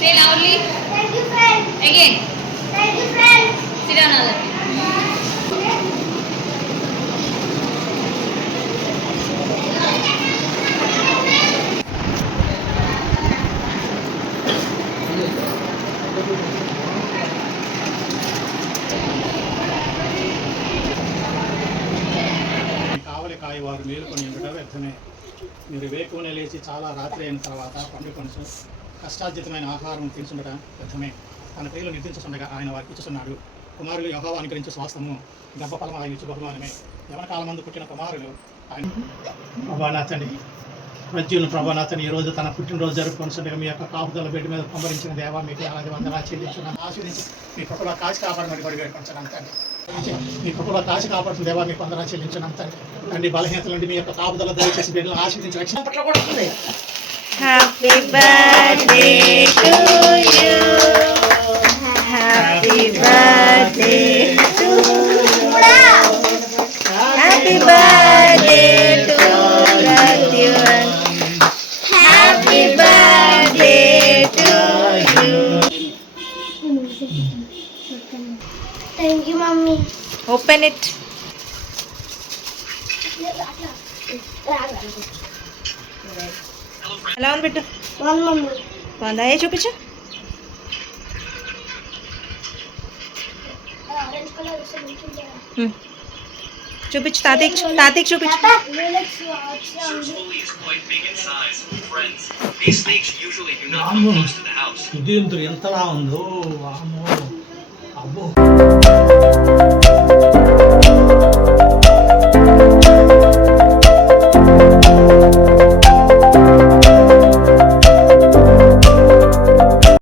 Say loudly. Thank you, friend. Again. Thank you, friend. Sit down, Another. కావలి కాయవారు మేలుకొని ఉండటం వ్యర్థమే. మీరు వేకువనే లేచి చాలా రాత్రి అయిన తర్వాత పండు కొనుసు కష్టార్జితమైన ఆహారం తీసుండటం వ్యర్థమే. తన ప్రియులు నిర్దించుండగా ఆయన వారికి ఇచ్చుచున్నాడు. కుమారులు యెహోవా అనుగ్రహించే స్వాస్థము గర్భఫలం ఆయన ఇచ్చు బహుమానమే. యవన కాలమందు పుట్టిన కుమారులు ఆయన ప్రభానాథండి ప్రజ్ఞులు ప్రభానాథని ఈరోజు తన పుట్టినరోజు జరుపుకొనిస్తుండగా మీ యొక్క కాపుదల బిడ్డ మీద పంపరించిన దేవా మీకు అలాగే వందలా చెల్లించున్నాను. ఆశీర్వించి మీ కృపలో కాచి కాపాడమని కూడా వేడుకొంటున్నాను తండ్రి. మీ కృపలో కాచి కాపాడుతున్న దేవా మీకు వందలా చెల్లించున్నాను తండ్రి. తండ్రి బలహీనతల నుండి మీ యొక్క కాపుదల దయచేసి బిడ్డలను ఆశీర్వించి రక్షణ పట్ల కూడా ఉంది. Happy birthday to you. Happy birthday to you. Happy birthday to you. Happy birthday to you. Thank you, mommy. Open it. ఎలా ఉంది బిట్టు? One, mommy. బాగుందా? ఏ చూపించు. Orange color is చూపించు తాతయ్యకి చూపించు. ఇది ఎంతలా ఉందో అబ్బో.